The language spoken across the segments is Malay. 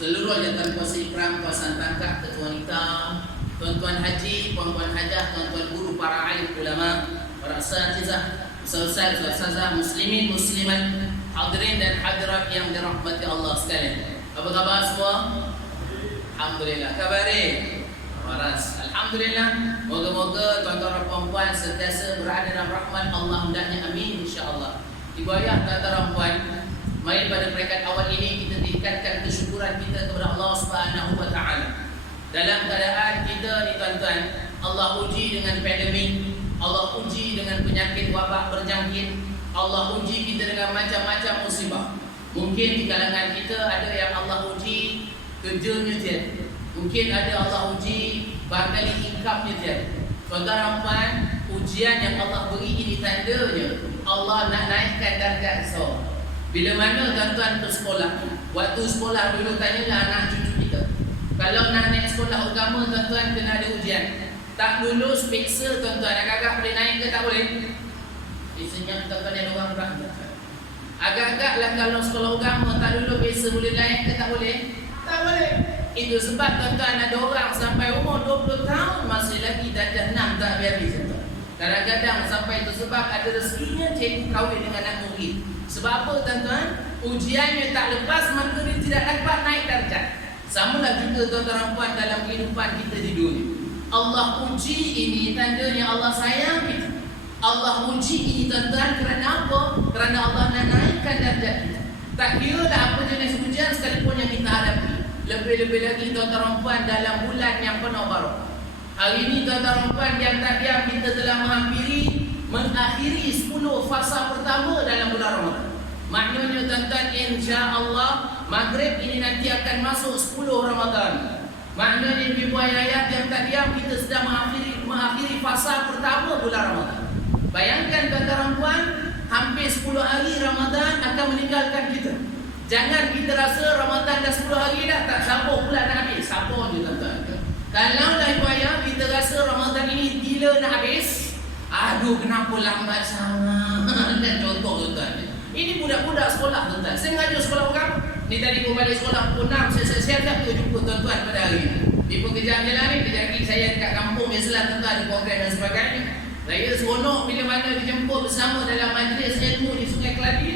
seluruh yang kuasa ikram, kuasa tangkap, ketua wanita, tuan-tuan haji, puan-puan hajah, tuan-tuan guru, para alim ulama, para asatizah, ustaz-ustazah, muslimin, muslimat, hadirin dan hadirat yang dirahmati Allah sekalian. Apa khabar semua? Alhamdulillah. Kabari? Waras. Alhamdulillah. Moga-moga tuan-tuan dan puan-puan sentiasa berada dalam rahmat Allah, hendaknya amin insya-Allah. Ibu ayah, tuan-tuan dan puan, mari pada peringkat awal ini kita tingkatkan kesyukuran kita kepada Allah Subhanahu wa taala. Dalam keadaan kita ni tuan-tuan, Allah uji dengan pandemik, Allah uji dengan penyakit wabak berjangkit, Allah uji kita dengan macam-macam musibah. Mungkin di kalangan kita ada yang Allah uji kerjanya tiada. Mungkin ada Allah uji barangkali income-nya tiada. Tuan-tuan puan, ujian yang Allah beri ini tandanya Allah nak naikkan darjat seseorang. Bila mana tuan-tuan tu sekolah, waktu sekolah dulu tanyalah anak cucu kita, kalau nak naik sekolah agama tuan-tuan kena ada ujian. Tak lulus peksa tuan-tuan, agak-agak boleh naik ke tak boleh? Senyap tuan-tuan ada orang berang. Agak-agak lah kalau sekolah agama tak lulus peksa boleh naik ke tak boleh? Tak boleh. Itu sebab tuan-tuan ada orang sampai umur 20 tahun masih lagi darjah 6 tak habis tuan-tuan. Kadang-kadang sampai itu sebab ada rezekinya cikgu kahwin dengan anak murid. Sebab apa tuan-tuan? Ujiannya tak lepas maka dia tidak dapat naik darjat. Samalah juga tuan-tuan puan dalam kehidupan kita di dunia. Allah uji ini tandanya Allah sayang kita. Allah uji ini tuan-tuan kerana apa? Kerana Allah nak naikkan darjat kita. Tak kira dah apa jenis ujian sekalipun yang kita hadapi. Lebih-lebih lagi tuan-tuan puan dalam bulan yang penuh barakah. Hari ini tuan-tuan puan yang tak diam kita telah mengakhiri 10 fasa pertama dalam bulan Ramadan. Maknanya tuan-tuan insya-Allah Maghrib ini nanti akan masuk 10 Ramadan. Maknanya ibu ayah yang tak diam kita sedang mengakhiri fasa pertama bulan Ramadan. Bayangkan tuan-tuan puan, hampir 10 hari Ramadan akan meninggalkan kita. Jangan kita rasa Ramadan dah 10 hari dah tak sabar pula nak habis. Sabar je tuan-tuan. Kalau dah ibu ayah kita rasa Ramadan ini gila nak habis, aduh kenapa lambat sangat. Dan contoh tuan-tuan, ini budak-budak sekolah tuan-tuan. Saya mengajar sekolah orang. Ni tadi pun balik sekolah pukul 6. Saya siap-siap tu jumpa tuan-tuan pada hari ini. Di pekerjaan jalan ni, kejap lagi saya dekat kampung biasalah tuan-tuan ada program dan sebagainya. Saya seronok bila mana dijemput bersama dalam majlis ilmu di Sungai Keladi.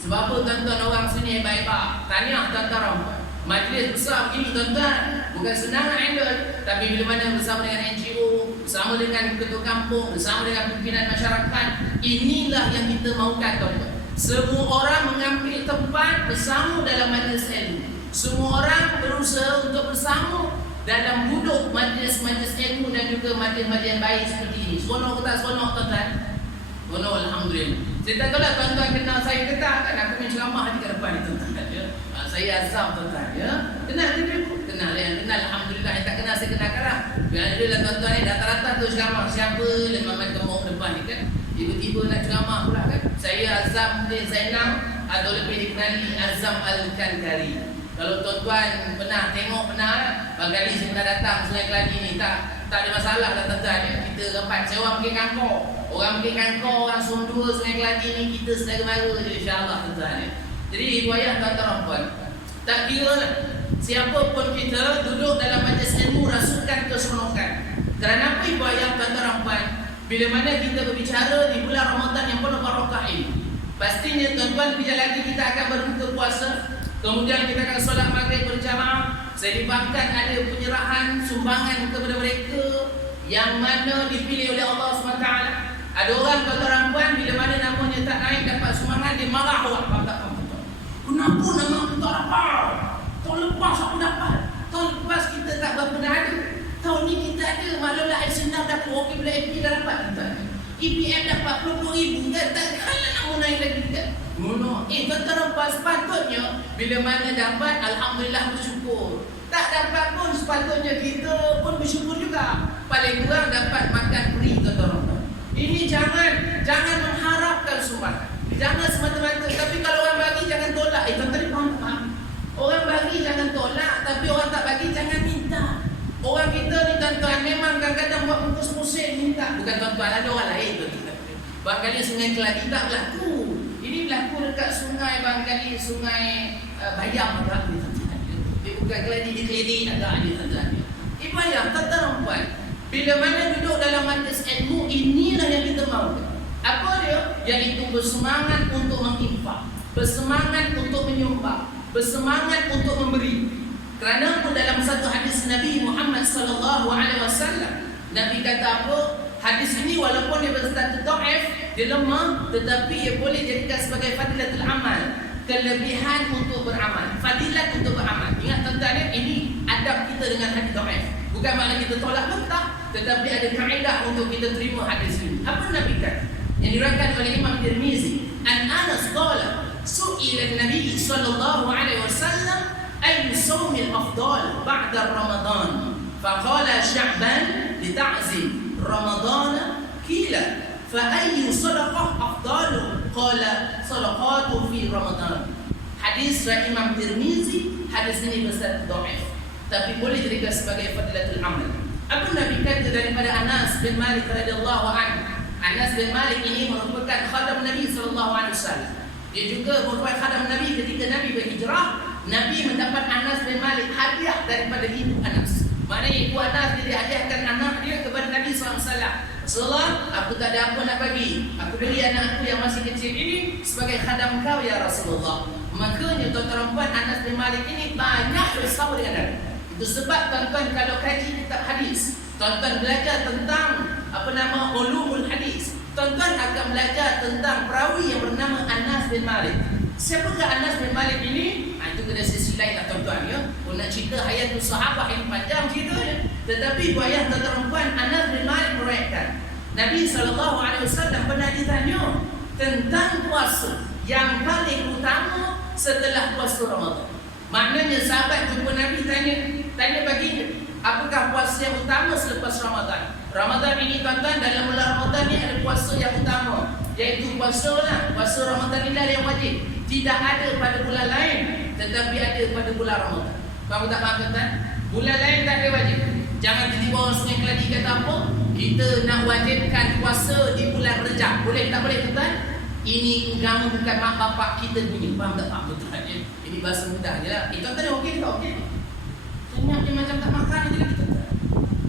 Sebab apa tuan-tuan orang sini hebat-hebat. Tahniah tuan-tuan. Majlis besar begini tuan-tuan, bukan senang nak handle. Tapi bila mana bersama dengan NGO, bersama dengan ketua kampung, bersama dengan pimpinan masyarakat, inilah yang kita mahukan tuan-tuan. Semua orang mengambil tempat bersama dalam majlis ilmu. Semua orang berusaha untuk bersama dalam duduk majlis-majlis ilmu dan juga majlis-majlis yang baik seperti ini. Seronok ke tak seronok tuan-tuan? Seronok alhamdulillah. Saya tak tahu lah tuan-tuan kenal saya ke tak kan? Aku main ceramah di depan ni tuan-tuan ya. Saya Azam tuan-tuan ya. Kenal dia pun? Kenal yang kenal alhamdulillah. Yang tak kenal saya kenalkan lah. Alhamdulillah tuan-tuan ni rata-rata tu ceramah. Siapa Lemah Gemuk depan ni kan? Tiba-tiba nak ceramah pula kan? Saya Azam bin Zainal atau lebih dikenali Azam Al-Kankari. Kalau tuan-tuan pernah tengok barangkali saya pernah datang Sungai Keladi ni tak ada masalah lah tuan-tuan ya. Kita rapat sewa pergi Kangkor. Orang pergi Kangkor, orang Sumdua, Sungai Keladi ni kita sedara mara je insya-Allah tuan-tuan ya. Jadi ibu ayah tuan-tuan puan, tak kira lah siapa pun kita duduk dalam majlis ilmu rasukan keseronokan. Kerana apa ibu ayah tuan-tuan puan? Bila mana kita berbicara di bulan Ramadan yang penuh barakah ini, pastinya tuan-tuan kejap lagi kita akan berbuka puasa. Kemudian kita akan solat maghrib berjamaah. Saya libatkan ada penyerahan sumbangan kepada mereka yang mana dipilih oleh Allah SWT. Ada orang tuan-tuan puan bila mana namanya tak naik dapat sumbangan dia marah awak. Kenapa nama aku tak dapat? Tahun lepas aku dapat. Tahun lepas kita tak pernah ada. Tahun ni kita ada. Malah Aisyah dapat. Okey bila AP dah dapat. EPM dapat 20,000 kan? Takkanlah nak mau naik lagi kan? Tuan-tuan puan sepatutnya bila mana dapat alhamdulillah bersyukur. Tak dapat pun sepatutnya kita pun bersyukur juga. Paling kurang dapat makan free tuan-tuan puan. Ini jangan mengharapkan sumbangan. Jangan semata-mata. Tapi kalau orang bagi jangan tolak. Tuan-tuan faham? Orang bagi jangan tolak. Tapi orang tak bagi jangan minta. Orang kita ni tuan-tuan memang kadang-kadang buat mukus-musin minta. Bukan tuan-tuan, ada orang lain tuan-tuan. Barangkali Sungai Keladi tak berlaku. Ini berlaku dekat sungai, barangkali sungai Bayam. Dia bukan keladi agak ada tuan-tuan. Ibayah tuan-tuan, bila mana duduk dalam majlis ilmu, inilah yang kita mahu. Apa dia? Iaitu bersemangat untuk menginfak, bersemangat untuk menyumbang, bersemangat untuk memberi. Kerana dalam satu hadis Nabi Muhammad sallallahu alaihi wasallam, Nabi kata apa? Hadis ini walaupun dia berstatus dhaif, dia lemah, tetapi ia boleh jadikan sebagai fadilatul amal, kelebihan untuk beramal, fadilat untuk beramal. Ingat tuan-tuan, ini adab kita dengan hadis dhaif. Bukan makna kita tolak mentah, tetapi ada kaedah untuk kita terima hadis ini. Apa Nabi kata? Yang diriwayatkan oleh Imam Tirmizi, an Anas qala su'ila an-nabi sallallahu alaihi wasallam ayyu sawmil afdal ba'da Ramadan, faqala Sya'ban lita'zim Ramadan, qila fa ayyu sadaqah afdalu, qala sadaqatu fi Ramadan. Hadis riwayat Imam Tirmizi, hadis ini berstatus dhaif, tapi boleh dijadikan sebagai fadilatul amal. Apa Nabi kata daripada Anas bin Malik radhiyallahu anhu? Anas bin Malik ini merupakan khadam Nabi sallallahu alaihi wasallam. Dia juga merupakan khadam Nabi ketika Nabi berhijrah. Nabi mendapat Anas bin Malik hadiah daripada ibu Anas. Maknanya ibu Anas dia hadiahkan anak dia kepada Nabi sallallahu alaihi wasallam. Rasulullah, aku tak ada apa nak bagi. Aku beri anakku yang masih kecil ini sebagai khadam kau ya Rasulullah. Makanya tuan-tuan Anas bin Malik ini banyak bersama dengan Nabi. Itu sebab tuan-tuan kalau kaji kitab hadis, tuan-tuan belajar tentang ulumul hadis, tuan-tuan akan belajar tentang perawi yang bernama Anas bin Malik. Siapakah Anas bin Malik ini? Itu kena sisi lain lah tuan-tuan ya. Kalau nak cerita hayatul sahabah yang panjang ceritanya. Tetapi buayah tuan-tuan, Anas bin Malik meriwayatkan Nabi SAW pernah ditanya tentang puasa yang paling utama setelah puasa Ramadan. Maknanya sahabat jumpa Nabi tanya baginda, apakah puasa yang utama selepas Ramadan? Ramadan ini tuan-tuan, dalam bulan Ramadan ni ada puasa yang utama, iaitu puasa Ramadan ini yang wajib. Tidak ada pada bulan lain, tetapi ada pada bulan Ramadan. Faham tak faham tuan-tuan? Bulan lain tak ada wajib. Jangan tiba-tiba orang Sungai Keladi kata apa? Kita nak wajibkan puasa di bulan Rejab. Boleh tak boleh tuan-tuan? Ini agama bukan mak bapak kita punya. Faham tak faham tuan-tuan? Ini bahasa mudah je lah. Tuan-tuan okey tak okey? Senyap dia macam tak makan je lagi tuan-tuan.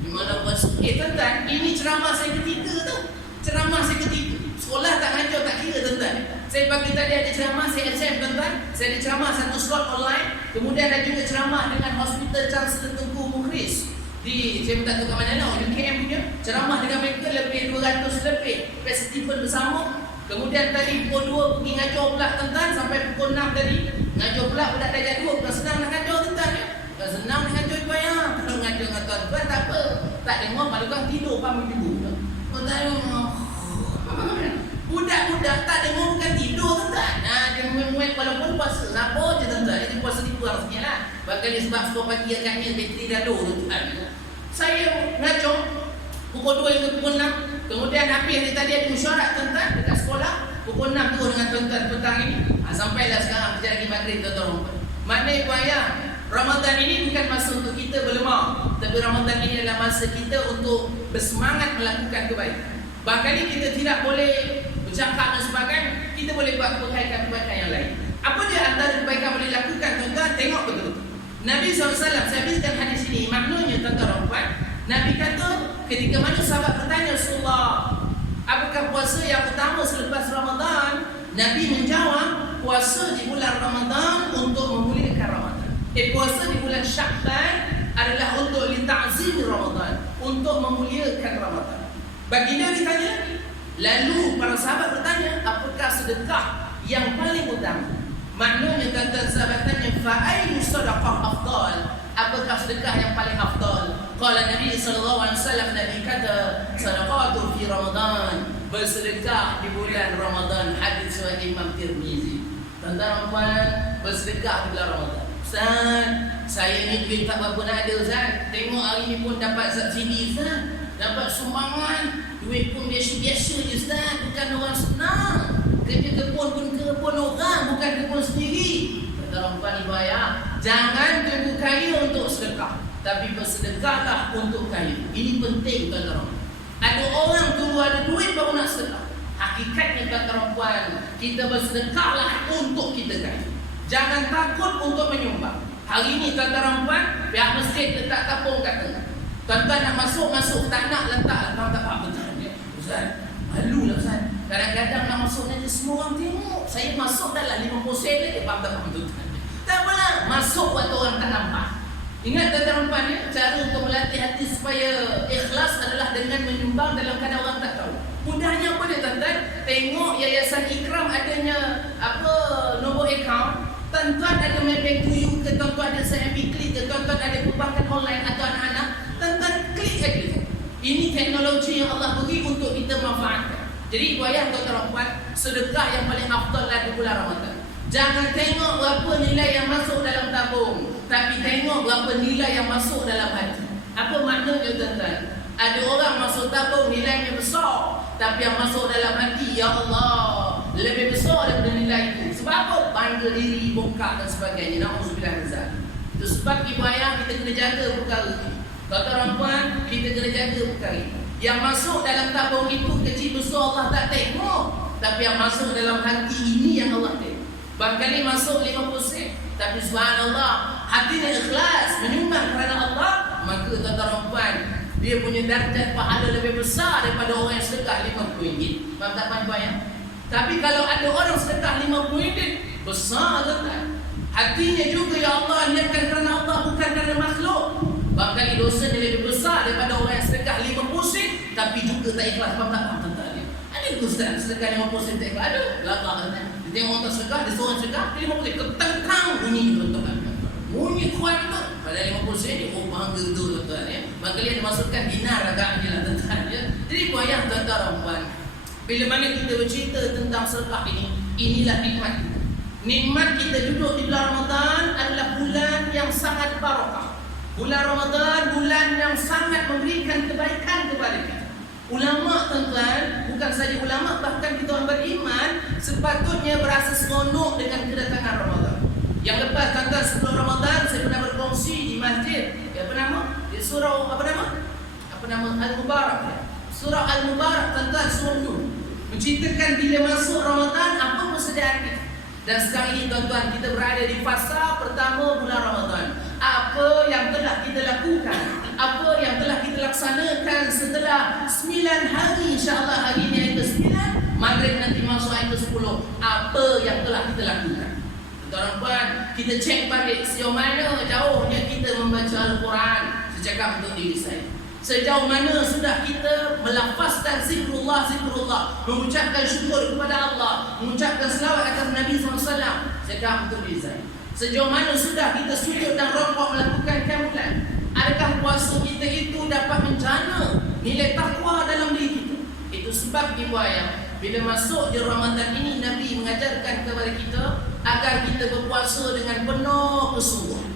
Gimana puasa? Tuan-tuan, ini ceramah saya ketiga tu. Ceramah saya ketiga. Sekolah tak ngajar tak kira tuan-tuan. Saya pagi tadi ada ceramah, saya attend tuan-tuan. Saya ada ceramah satu slot online. Kemudian ada juga ceramah dengan Hospital Charles Tengku Mukhris di, saya tak tahu kat mana lah, UKM punya. Ceramah dengan mereka lebih 200 lebih festival bersama. Kemudian tadi pukul 2 pergi ngajar pula tuan-tuan, sampai pukul 6 tadi ngajar pula budak darjah 2. Bukan senang nak ngajar tuan-tuan ya. Bukan senang nak ngajar ibayah. Kalau ngajar dengan tuan-tuan tak apa, tak dengar malu kan tidur pamit ibu. Tuan-tuan budak-budak tak dengar bukan tidur tuan-tuan. Dia muat walaupun puasa. Apa je tuan-tuan, dia puasa di kurang sikit lah. Bahkan dia sebab sekolah pagi agaknya bateri dah low tuan-tuan. Saya ngajar pukul 2 hingga pukul 6. Kemudian habis tadi ada mesyuarat tuan-tuan dekat sekolah. Pukul 6 tu dengan tuan-tuan petang ini. Sampailah sekarang kejap lagi maghrib tuan-tuan. Maknanya buayah, Ramadan ini bukan masa untuk kita berlemah, tapi Ramadan ini adalah masa kita untuk bersemangat melakukan kebaikan. Bahkan ini kita tidak boleh bercakap dan sebagainya, kita boleh buat kebaikan-kebaikan yang lain. Apa dia antara kebaikan boleh lakukan tuan-tuan? Tengok betul-betul. Nabi SAW, saya habiskan hadis ini, maknanya tuan-tuan, Nabi kata ketika mana sahabat bertanya Rasulullah, apakah puasa yang utama selepas Ramadan? Nabi menjawab, puasa di bulan Ramadan untuk memuliakan Ramadan. Puasa di bulan Sya'ban adalah untuk lita'zim Ramadan, untuk memuliakan Ramadan. Baginda ditanya lagi. Lalu para sahabat bertanya, apakah sedekah yang paling utama? Maknanya kata sahabat tanya, fa'ayyu sadaqah afdal? Apakah sedekah yang paling afdal? Qala Nabi sallallahu alaihi wasallam, Nabi kata, sadaqatu fi Ramadan, bersedekah di bulan Ramadan. Hadis riwayat Imam Tirmizi. Tuan-tuan, bersedekah di bulan Ramadan. Ustaz, saya ni duit tak berapa nak ada Ustaz. Tengok hari ni pun dapat subsidi Ustaz, dapat sumbangan, duit pun biasa-biasa je Ustaz. Bukan orang senang. Kerja kebun pun kebun orang, bukan kebun sendiri. Tuan-tuan ibayah, jangan tunggu kaya untuk sedekah, tapi bersedekahlah untuk kaya. Ini penting tuan-tuan. Ada orang tunggu ada duit baru nak sedekah. Hakikatnya tuan-tuan, kita bersedekahlah untuk kita kaya. Jangan takut untuk menyumbang. Hari ni tuan-tuan puan, pihak masjid letak kapung kat tengah. Tuan-tuan nak masuk, tak nak letak. Tuan tak apa betul dia. Ustaz, malu lah Ustaz. Kadang-kadang nak masuk nanti semua orang tengok. Saya masuk dah lah 50 sen lagi. Faham tak betul? Tak apalah, masuk waktu orang tak nampak. Ingat tuan-tuan puan ya, cara untuk melatih hati supaya ikhlas adalah dengan menyumbang dalam keadaan orang tak tahu. Mudahnya apa dia tuan-tuan? Tengok Yayasan Ikram adanya nombor akaun. Tuan-tuan ada Maybank to you ke, tuan-tuan ada SMB Klik ke, tuan-tuan ada perbankan online atau anak-anak, tuan-tuan klik aja. Ini teknologi yang Allah beri untuk kita manfaatkan. Jadi ibu ayah tuan-tuan puan, sedekah yang paling afdal lah di bulan Ramadan. Jangan tengok berapa nilai yang masuk dalam tabung, tapi tengok berapa nilai yang masuk dalam hati. Apa maknanya tuan-tuan? Ada orang masuk tabung nilainya besar, tapi yang masuk dalam hati, ya Allah, lebih besar daripada nilai itu. Sebab apa? Bangga diri, bongkar dan sebagainya. Na'udzubillah min zalik. Itu sebab ibu ayah kita kena jaga perkara itu. Tuan-tuan puan, kita kena jaga perkara itu. Yang masuk dalam tabung itu kecil besar Allah tak tengok, tapi yang masuk dalam hati ini yang Allah tengok. Barangkali masuk 50 sen, tapi subhanallah, hatinya ikhlas, menyumbang kerana Allah, maka tuan-tuan puan, dia punya darjat pahala lebih besar daripada orang yang sedekah RM50. Faham tak puan-puan ya? Tapi kalau ada orang sedekah RM50, besar tuan-tuan. Hatinya juga, ya Allah, niatkan kerana Allah, bukan kerana makhluk. Barangkali dosanya lebih besar daripada orang yang sedekah RM50, tapi juga tak ikhlas. Faham tak tuan-tuan? Ada ustaz sedekah RM50 tak ikhlas? Aduh, lagak tuan-tuan. Dia tengok orang sedekah, dia seorang sedekah, RM50, ketengkang bunyi tuan-tuan. Bunyi kuat tu. Pada 50 sen dia bangga tu tuan-tuan ya. Barangkali ada masukkan dinar agaknya lah tuan-tuan ya. Jadi buayah tuan-tuan puan, bila mana kita bercerita tentang sedekah ini, inilah nikmat kita. Nikmat kita duduk di bulan Ramadan adalah bulan yang sangat barakah. Bulan Ramadan bulan yang sangat memberikan kebaikan kepada kita. Ulama tuan-tuan, bukan saja ulama, bahkan kita orang beriman sepatutnya berasa seronok dengan kedatangan Ramadan. Yang lepas tuan-tuan sebelum Ramadan saya pernah berkongsi di masjid. Apa nama? Di surau apa nama? Al-Mubarak ya. Surah Al-Mubarak tuan-tuan surah tu menceritakan bila masuk Ramadan apa persediaan kita. Dan sekarang ini tuan-tuan kita berada di fasa pertama bulan Ramadan. Apa yang telah kita lakukan, apa yang telah kita laksanakan setelah 9 hari, insya-Allah hari ini hari ke-9, Maghrib nanti masuk hari ke-10, apa yang telah kita lakukan. Tuan-tuan, kita cek balik sejauh mana jauhnya kita membaca Al-Quran. Saya cakap untuk diri saya, sejauh mana sudah kita melafazkan zikrullah, mengucapkan syukur kepada Allah, mengucapkan selawat atas Nabi SAW. Saya cakap untuk diri saya, sejauh mana sudah kita sujud dan rokok melakukan qiyamul. Adakah puasa kita itu dapat menjana nilai takwa dalam diri kita? Itu sebab ibu ayah, bila masuk di Ramadan ini, Nabi mengajarkan kepada kita agar kita berpuasa dengan penuh kesungguhan.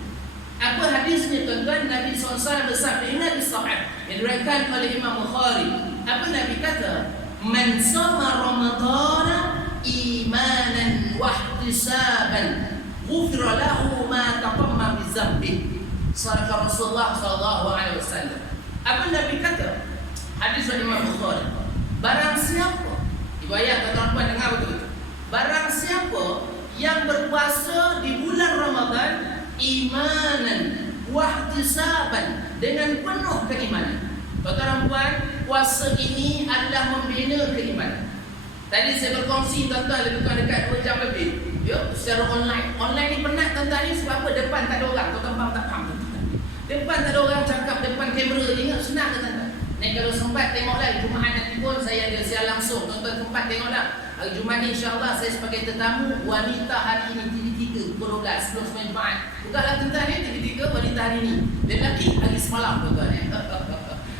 Apa hadisnya tuan-tuan? Nabi SAW bersabda, ini hadis sahih yang diriwayatkan oleh Imam Bukhari. Apa Nabi kata? Man sama Ramadana imanan wa ihtisaban ghufira lahu ma taqaddama min dhanbi. Sadaqah Rasulullah SAW. Apa Nabi kata? Hadis dari Imam Bukhari. Barang siapa, ibu ayah tuan-tuan dengar betul. Barang siapa yang berpuasa di bulan Ramadan imanan wahtisaban, dengan penuh keimanan. Tuan-tuan puan, puasa ini adalah membina keimanan. Tadi saya berkongsi tuan-tuan lebih kurang dekat 2 jam lebih ya, secara online. Online ni penat tuan-tuan ni sebab apa? Depan tak ada orang. Tuan-tuan faham tak faham tuan-tuan? Depan tak ada orang cakap depan kamera, ingat senang ke tuan-tuan? Kalau sempat tengoklah Jumaat nanti pun saya ada siar langsung. Tuan-tuan sempat tengoklah. Hari Jumaat ni insya-Allah saya sebagai tetamu wanita hari ini TV3 pukul 12 sebelum sembahyang Jumaat. Bukanlah tuan-tuan ni TV3 wanita hari ini. Lelaki hari semalam tuan-tuan ya.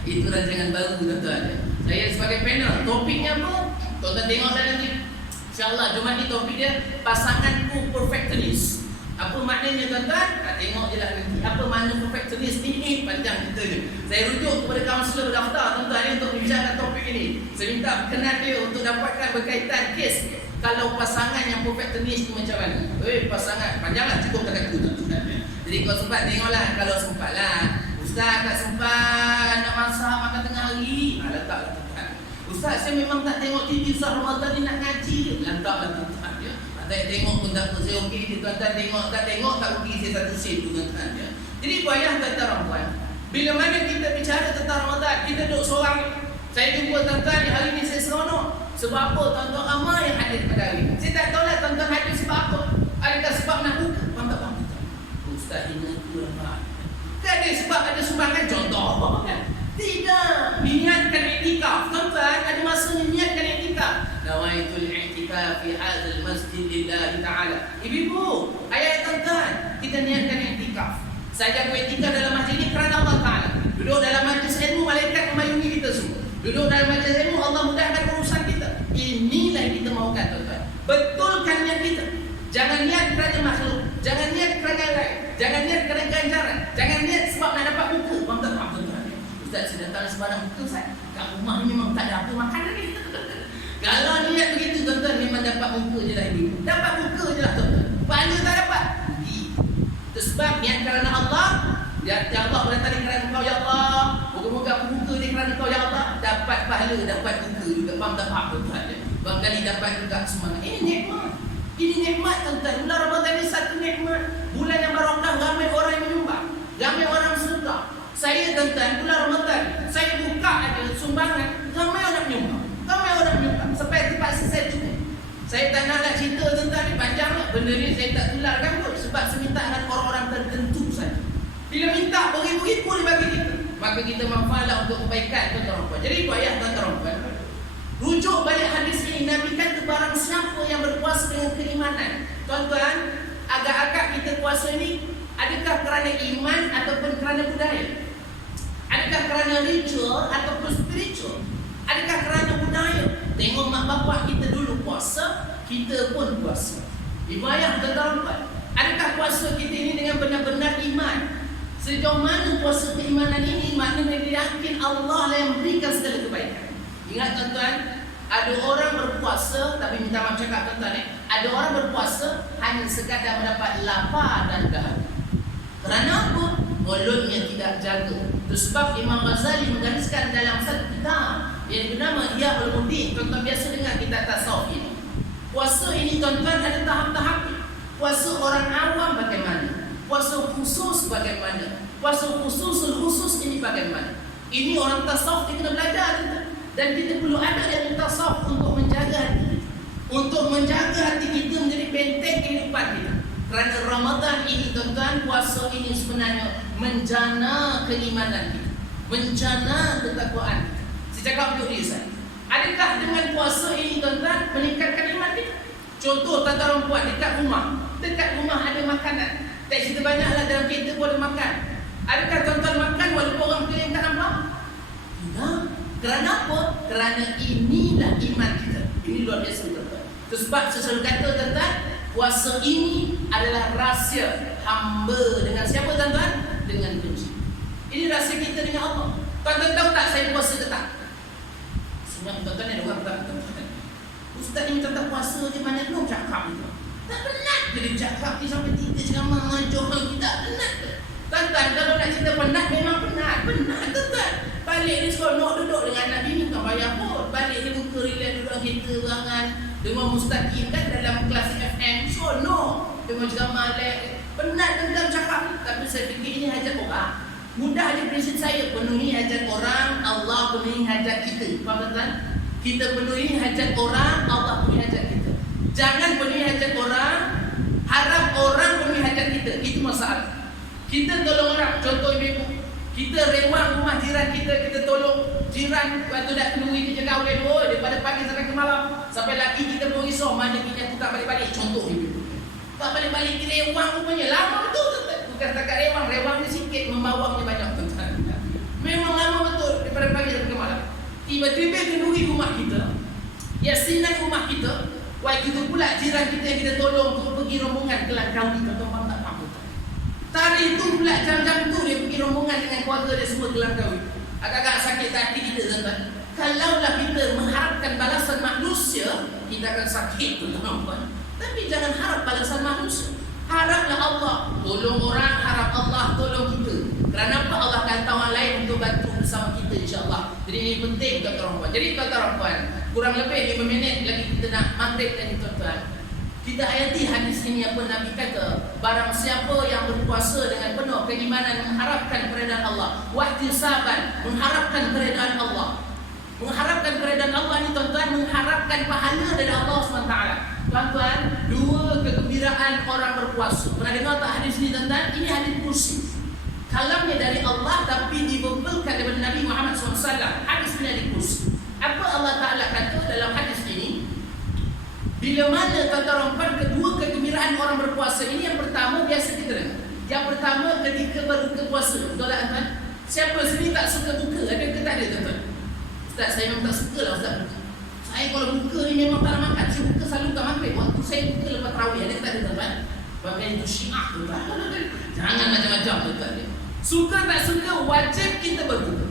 Itu rancangan baru tuan-tuan ya. Saya sebagai panel, topiknya apa? Tuan-tuan tengoklah nanti. Insya-Allah Jumaat ni topik dia pasanganku perfectionist. Apa maknanya tuan-tuan? Tengok je lah nanti. Apa makna perfectionist ni? Panjang kita ni. Saya rujuk kepada kaunselor berdaftar tuan-tuan ni untuk bincangkan topik ini. Saya minta berkenan dia untuk dapatkan berkaitan kes kalau pasangan yang perfectionist ni macam mana. Pasangan, panjanglah cukup dekat tu tuan-tuan. Jadi kalau sempat tengoklah, kalau sempat lah. Ustaz tak sempat nak masak makan tengah hari. Letaklah tuan-tuan. Ustaz saya memang tak tengok TV Ustaz Ramadan ni nak ngaji. Letaklah tuan-tuan. Tak tengok pun tak apa. Saya okey je tuan-tuan, tengok tak rugi saya satu sen tu tuan-tuan ya. Jadi payah tuan-tuan perempuan. Bila mana kita bicara tentang Ramadan, kita duduk seorang. Saya jumpa tuan-tuan ni hari ni saya seronok. Sebab apa tuan-tuan ramai yang hadir pada hari ni. Saya tak tahu lah tuan-tuan hadir sebab apa. Adakah sebab nak buka? Tuan-tuan faham tak? Ustaz ini kurang mahal. Tak ada sebab ada sumbangan contoh apa kan? Tidak. Niatkan iktikaf. Tuan-tuan ada masanya niatkan iktikaf. Nawaitul i'tikaf fi hadzal masjid lillahi ta'ala. Ibu-ibu, ayat tuan-tuan, kita niatkan i'tikaf. Saya i'tikaf dalam masjid ini kerana Allah Ta'ala. Duduk dalam majlis ilmu, malaikat memayungi kita semua. Duduk dalam majlis ilmu, Allah mudahkan urusan kita. Inilah yang kita mahukan tuan-tuan. Betulkan niat kita. Jangan niat kerana makhluk, jangan niat kerana lain, jangan niat kerana ganjaran, jangan niat sebab nak dapat buku. Faham tak? Faham tuan-tuan? Ustaz, saya datang sebarang buku Ustaz. Kat rumah ni memang tak ada apa makanan ni. Kalau niat begitu tuan-tuan, memang dapat muka je lah ibu. Dapat muka je lah tuan-tuan. Pahala tak dapat. Itu sebab niat kerana Allah. Ya Allah berantara kerana engkau ya Allah. Moga-moga aku buka dia kerana engkau ya Allah. Dapat pahala, dapat muka juga. Faham tak? Faham tuan-tuan? Barangkali dapat juga semangat. Ini nikmat. Ini nikmat tuan-tuan. Bulan Ramadan ini satu nikmat. Bulan yang barakah, ramai orang yang menyumbang. Ramai orang sedekah. Saya tuan-tuan, bulan Ramadan, saya buka ada sumbangan. Ramai orang menyumbang. Ramai orang menyumbang. Sampai terpaksa saya cukup. Saya tak nak cerita tentang ni, panjang lah. Benda ni saya tak tularkan pun. Sebab semintaan orang-orang tertentu saja. Bila minta beribu-ribu dia bagi kita, maka kita manfaatlah untuk kebaikan tuan-tuan. Jadi itu ayat tuan-tuan. Rujuk balik hadis ini, Nabi kata barang siapa yang berpuasa dengan keimanan. Tuan-tuan, agak-agak kita puasa ini, adakah kerana iman ataupun kerana budaya? Adakah kerana ritual ataupun spiritual? Adakah kerana budaya? Tengok mak bapak kita dulu puasa, kita pun puasa. Ibu ayah tuan-tuan, adakah puasa kita ini dengan benar-benar iman? Sejauh mana puasa keimanan ini, maknanya dia yakin Allah lah yang memberikan segala kebaikan. Ingat tuan-tuan, ada orang berpuasa, tapi minta maaf cakap tuan-tuan ada orang berpuasa hanya sekadar mendapat lapar dan dahaga. Kerana apa? Mulutnya tidak jaga. Itu sebab Imam Ghazali menggariskan dalam satu kitab yang bernama Ihya Ulumuddin. Tuan-tuan biasa dengar kita tasawuf ini. Puasa ini tuan-tuan ada tahap-tahapnya. Puasa orang awam bagaimana? Puasa khusus bagaimana? Puasa khusus ini bagaimana? Ini orang tasawuf dia kena belajar tuan-tuan. Dan kita perlu ada ilmu tasawuf untuk menjaga hati kita. Untuk menjaga hati kita menjadi benteng kehidupan kita. Kerana Ramadan ini tuan-tuan, puasa ini sebenarnya menjana keimanan kita, menjana ketakwaan kita. Saya cakap untuk diri saya, adakah dengan puasa ini tuan-tuan meningkatkan iman kita? Contoh tuan-tuan perempuan dekat rumah ada makanan. Tak cerita banyaklah dalam kereta pun ada makan. Adakah tuan-tuan makan walaupun orang keliling tak nampak? Tidak. Kerana apa? Kerana inilah iman kita. Ini luar biasa tuan-tuan. Itu sebab saya selalu kata tuan-tuan, puasa ini adalah rahsia hamba dengan siapa tuan-tuan? Dengan kunci. Ini rahsia kita dengan Allah. Tuan-tuan tahu tak saya puasa ke tak? Semua tuan-tuan ada orang tak tuan-tuan. Ustaz ni minta puasa je, mana belum cakap ni. Tak penat ke dia cakap ni sampai kita ceramah mengajar kita. Tak penat ke? Tuan-tuan kalau nak cerita penat, memang penat. Penat tuan-tuan. Balik ni seronok duduk dengan anak bini tak payah pun. Balik ni buka relax duduk kereta berangan dengan Mustaqim kan dalam kelas FM. Seronok. Dengan ceramah relax. Penat tuan-tuan cakap. Tapi saya fikir ini hajat orang. Mudah je prinsip saya. Penuhi hajat orang, Allah penuhi hajat kita. Faham tuan-tuan? Kita penuhi hajat orang, Allah penuhi hajat kita. Jangan penuhi hajat orang, harap orang penuhi hajat kita. Itu masalah. Kita tolong orang. Contoh ibu-ibu, kita rewang rumah jiran kita, kita tolong jiran. Lepas tu dah kenduri kita jaga oleh dua daripada pagi sampai ke malam. Sampai lagi kita pun risau mana bini aku tak balik-balik. Contoh ibu-ibu, tak balik-balik kita rewang rupanya. Lama betul tuan-tuan. Bukan setakat rewang ni sikit, membawanya banyak tuan-tuan. Memang lama betul daripada pagi sampai ke malam. Tiba-tiba kenduri rumah kita, yasinan rumah kita. Wah, kita pula jiran kita yang kita tolong untuk pergi rombongan ke Langkawi. Tuan-tuan tak faham betul. Tadi tu pula jam-jam tu dia pergi rombongan dengan keluarga dia semua ke Langkawi. Agak-agak sakit hati kita tuan-tuan. Kalaulah kita mengharapkan balasan manusia, kita akan sakit tuan-tuan. Tapi jangan harap balasan manusia. Haraplah Allah. Tolong orang, harap Allah tolong kita. Kerana apa? Allah akan tahu orang lain untuk bantu bersama kita insya-Allah. Jadi ini penting tuan-tuan. Jadi tuan-tuan, kurang lebih 5 minit lagi kita nak maghrib tadi tuan-tuan. Kita ayati hadis ini apa Nabi kata, barang siapa yang berpuasa dengan penuh keimanan mengharapkan keredaan Allah, wahtisaban, mengharapkan keredaan Allah. Mengharapkan keredaan Allah ni tuan-tuan, mengharapkan pahala dari Allah SWT. Tuan-tuan, dua kegembiraan orang berpuasa. Pernah dengar tak hadis ni tuan-tuan? Ini hadis kursi. Kalamnya dari Allah tapi dibebelkan daripada Nabi Muhammad SAW. Hadis ini hadis kursi. Apa Allah Ta'ala kata dalam hadis ini? Bila mana tuan-tuan kedua kegembiraan orang berpuasa ini, yang pertama biasa kita dengar. Yang pertama ketika berbuka puasa. Betul tak tuan-tuan? Siapa sini tak suka buka? Ada ke tak ada tuan-tuan? Ustaz, saya memang tak suka lah Ustaz buka. Saya kalau buka ni memang tak nak makan. Saya buka selalu tak makan. Waktu saya buka lepas tarawih. Ada ke tak ada tuan-tuan? Bagai itu syiah tuan-tuan. Jangan macam-macam tuan-tuan. Suka tak suka, wajib kita berbuka.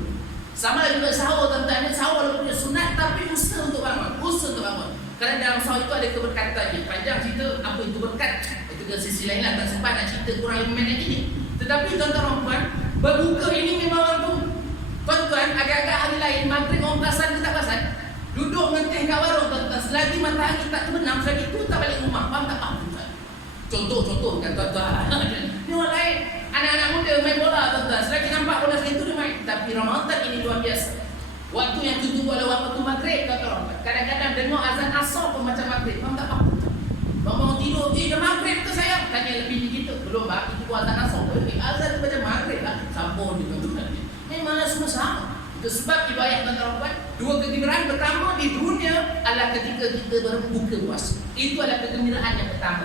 Sama juga sahur tuan-tuan. Sahur walaupun sunat tapi usaha untuk bangun. Usaha untuk bangun. Kerana dalam sahur itu ada keberkatan ni. Panjang cerita apa itu berkat. Itu ke sisi lain lah. Tak sempat nak cerita kurang 5 minit ini. Tetapi tuan-tuan puan, berbuka ini memang orang pun. Tuan-tuan, agak-agak hari lain, maghrib orang perasan ke tak perasan? Duduk menteh kat warung tuan-tuan. Selagi matahari tak terbenam, selagi tu tak balik rumah. Faham tak faham tuan-tuan? Contoh kan tuan-tuan. Ni orang lain. Anak-anak muda main bola tuan-tuan. Selagi nampak bola segitu dia main. Tapi Ramadan ini luar biasa. Waktu yang tutup adalah waktu maghrib tuan-tuan. Kadang-kadang dengar azan asar pun macam maghrib. Faham tak faham tuan-tuan? Bangun tidur, dah maghrib ke sayang? Tanya lebih kita. Belum bang, itu pun azan asar. Azan macam maghrib lah. Sampur dia tuan-tuan. Memanglah semua sama. Itu sebab ibadah tuan-tuan, dua kegembiraan pertama di dunia adalah ketika kita berbuka puasa. Itu adalah kegembiraan yang pertama,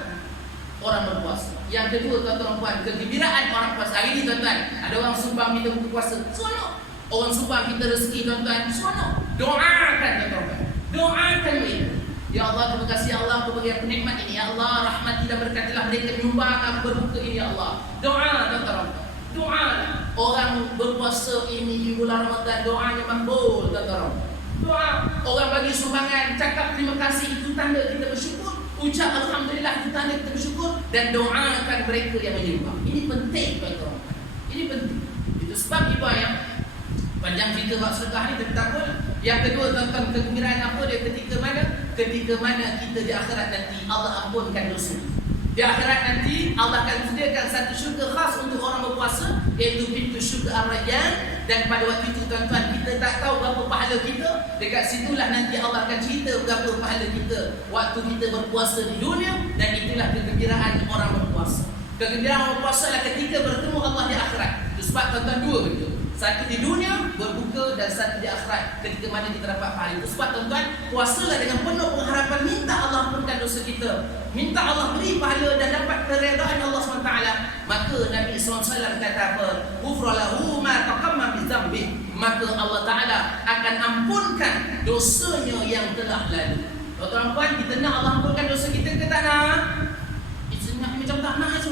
orang berpuasa. Yang kedua tuan-tuan, kegembiraan orang puasa. Hari ini tuan-tuan, ada orang sumbang kita buka puasa, seronok. Orang sumbang kita rezeki tuan-tuan, seronok. Doakan tuan-tuan, doakan mereka. Ya Allah, terima kasih Allah aku bagi aku nikmat ini. Ya Allah, rahmati dan berkatilah mereka menyumbang aku berbuka ini. Ya Allah, doa tuan-tuan, doa. Orang berpuasa ini di bulan Ramadan, doanya makbul tuan-tuan. Doa orang bagi sumbangan, cakap terima kasih, itu tanda kita bersyukur. Ucap alhamdulillah, itu tanda kita bersyukur. Dan doakan mereka yang menyumbang. Ini penting tuan-tuan. Ini penting. Itu sebab ibadah panjang cerita bab sedekah ni tapi tak apa. Yang kedua tuan-tuan, kegembiraan apa dia ketika mana? Ketika mana kita di akhirat nanti Allah ampunkan dosa. Di akhirat nanti Allah akan sediakan satu syurga khas untuk orang berpuasa, iaitu pintu syurga Ar-Rayyan. Dan pada waktu itu tuan-tuan, kita tak tahu berapa pahala kita. Dekat situlah nanti Allah akan cerita berapa pahala kita waktu kita berpuasa di dunia. Dan itulah kegembiraan orang berpuasa. Kegembiraan orang berpuasa adalah ketika bertemu Allah di akhirat. Itu sebab tuan-tuan dua bentuk. Satu di dunia berbuka dan satu di akhirat ketika mana kita dapat pahala. Itu sebab tuan-tuan, puasalah dengan penuh pengharapan minta Allah ampunkan dosa kita, minta Allah beri pahala dan dapat keredaan Allah SWT. Maka Nabi SAW kata apa? Ghufralahu ma taqaddama min dzambi. Maka Allah Taala akan ampunkan dosanya yang telah lalu. Tuan-tuan, kita nak Allah ampunkan dosa kita ke tak nak? Itu nak macam tak nak aja.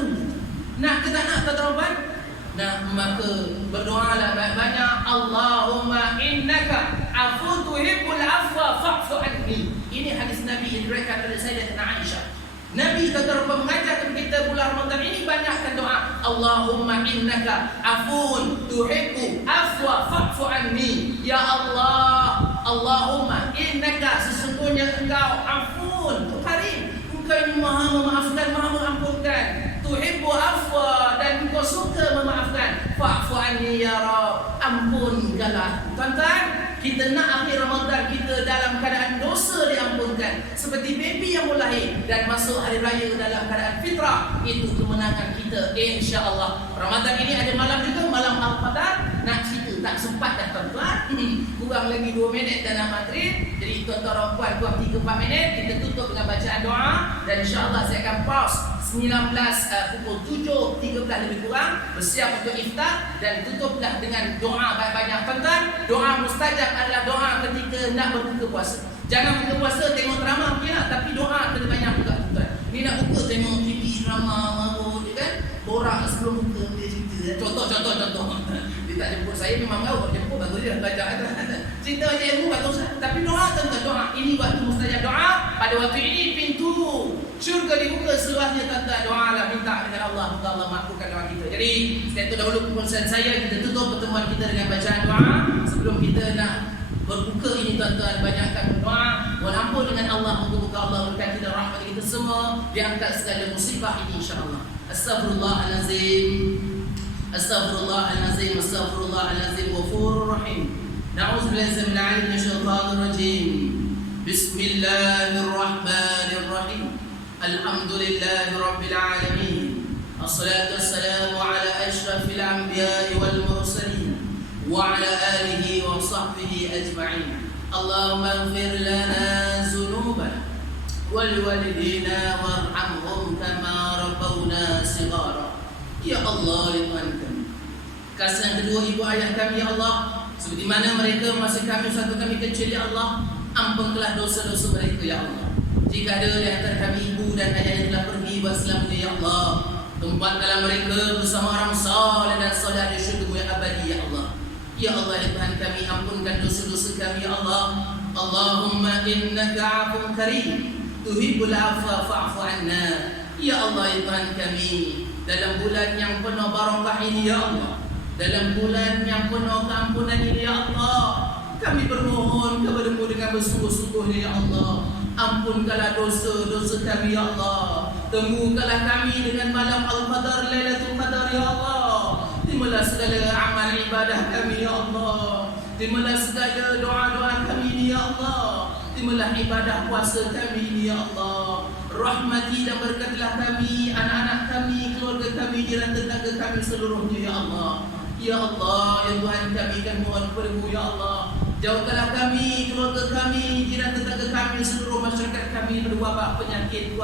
Nak ke tak nak tuan-tuan? Nah, maka berdoalah banyak-banyak. Allahumma innaka afuwwun tuhibbul afwa fa'fu anni. Ini hadis Nabi yang diriwayatkan oleh Sayyidatina Aisyah. Nabi telah mengajar kita bulan Ramadan ini banyakkan doa. Allahumma innaka afuwwun tuhibbu afwa fa'fu anni. Ya Allah, Allahumma innaka sesungguhnya engkau afuwwun, karim. Engkau ini maha memaafkan, maha mengampunkan. Tuhibbu afwa, dan engkau suka memaafkan. Fa'fu anni ya Rabb, ampunkanlah. Tuan-tuan, kita nak akhir Ramadan kita dalam keadaan dosa diampunkan, seperti baby yang melahir dan masuk hari raya dalam keadaan fitrah. Itu kemenangan kita insya-Allah. Ramadan ini ada malam juga, malam Al-Qadar. Nak cerita tak sempat dah tuan-tuan. Kurang lagi 2 minit dalam maghrib. Jadi tuan-tuan puan kurang 3-4 minit kita tutup dengan bacaan doa dan insya-Allah saya akan pause 19 pukul 7.13 lebih kurang, bersiap untuk iftar dan tutuplah dengan doa banyak-banyak. Tuan-tuan, doa mustajab adalah doa ketika nak berbuka puasa. Jangan buka puasa tengok drama punya, tapi doa kena banyak juga tuan-tuan. Ni nak buka tengok TV drama kan, borak sebelum buka dia cerita. Contoh. Dia tak jemput saya, memang tahu jemput bagus dia belajar cerita je ilmu bagus. Tapi doa tuan-tuan, doa ini waktu mustajab doa. Pada waktu ini pintu syurga dibuka seluasnya tuan-tuan. Doalah, minta dengan Allah, semoga Allah makbulkan doa kita. Jadi itu dahulu keputusan saya. Kita tutup pertemuan kita dengan bacaan doa sebelum kita nak Berbuka ini tuan-tuan, banyakkan berdoa. Mohon ampun dengan Allah, moga-moga Allah berkati dan rahmat kita semua, diangkat segala musibah ini insya-Allah. Astaghfirullahalazim. Astaghfirullahalazim. Astaghfirullahalazim. Ghafurur rahim. Na'udzubillahi minasyaitonir rajim. Bismillahirrahmanirrahim. Alhamdulillahi rabbil alamin. Assalatu wassalamu ala asyrafil anbiya'i wal mursalin wa ala alihi wa sahbihi ajma'in. Allahumma ighfir lana dhunubana wa liwalidina warhamhum kama rabbawna shighara. Ya Allah, ya Tuhan kami, kasihan kedua ibu ayah kami ya Allah, seperti mana mereka masih kami satu kami kecil ya Allah, ampunkanlah dosa-dosa mereka ya Allah. Jika ada di antara kami ibu dan ayah yang telah pergi berselamanya ya Allah, tempatkanlah mereka bersama orang saleh dan saleh di syurga yang abadi ya Allah. Ya Allah, ya Tuhan kami, ampunkan dosa-dosa kami ya Allah. Allahumma innaka 'afuwwun karim tuhibbul 'afwa fa'fu 'anna. Ya Allah, ya Tuhan kami, dalam bulan yang penuh barakah ini ya Allah, dalam bulan yang penuh keampunan ini ya Allah, kami bermohon kepada-Mu dengan bersungguh-sungguhnya ya Allah. Ampunkanlah dosa-dosa kami ya Allah. Temukanlah kami dengan malam Al-Qadar, Lailatul Qadar ya Allah. Terimalah segala amal ibadah kami ya Allah. Terimalah segala doa-doa kami ini ya Allah. Terimalah ibadah puasa kami ini ya Allah. Rahmati dan berkatilah kami, anak-anak kami, keluarga kami, jiran tetangga kami seluruhnya ya Allah. Ya Allah, ya Tuhan kami kan mohon kepada-Mu ya Allah. Jauhkanlah kami, keluarga kami, jiran tetangga kami, seluruh masyarakat kami dari wabak penyakit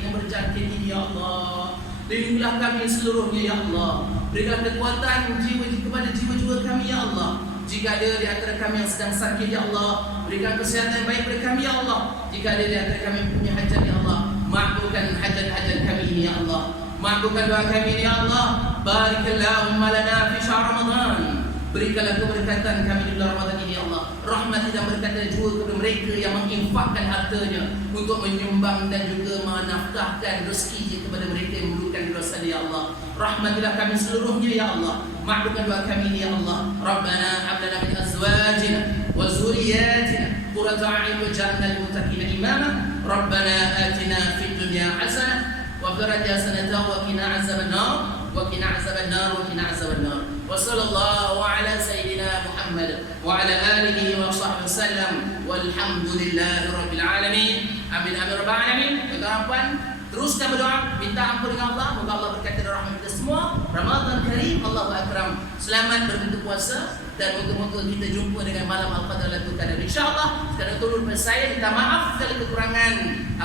yang berjangkit ini ya Allah. Lindungilah kami seluruhnya ya Allah. Berikan kekuatan kepada jiwa-jiwa kami ya Allah. Jika ada di antara kami yang sedang sakit ya Allah, berikan kesehatan yang baik kepada kami ya Allah. Jika ada di antara kami yang punya hajat ya Allah, maafkan hajat-hajat kami ini ya Allah. Maafkan doa kami ini ya Allah. Barikallahumma lana fi syahr Ramadan. Berikanlah keberkatan kami di bulan Ramadan ini ya Allah. Rahmat dan berkat juga kepada mereka yang menginfakkan hartanya untuk menyumbang dan juga menafkahkan rezeki kepada mereka yang membutuhkan dosa ya Allah. Rahmatilah kami seluruhnya ya Allah. Maafkan doa kami ini ya Allah. Rabbana hab lana min azwajina wa dhurriyyatina qurrata a'yun waj'alna lil muttaqina imama. Rabbana atina fid dunya hasanah wa fil akhirati hasanah wa qina azaban nar wa qina azaban nar wa qina azaban nar. وصلى الله على سيدنا محمد وعلى آله وصحبه وسلم والحمد لله رب العالمين. Amin amin rabbal alamin. Tuan-tuan, teruskan berdoa, minta ampun dengan Allah, moga Allah berkati dan rahmat kita semua. Ramadan karim, Allahu akram. Selamat berbuka puasa dan moga-moga kita jumpa dengan malam Al-Qadar Lailatul Qadar insyaallah. Sekarang tolong saya minta maaf segala kekurangan.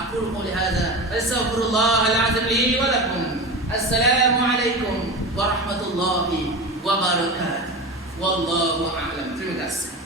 Aku qouli hadza, astaghfirullahal azim li wa lakum. Assalamualaikum warahmatullahi wabarakatuh. Wallahu a'lam. Terima kasih.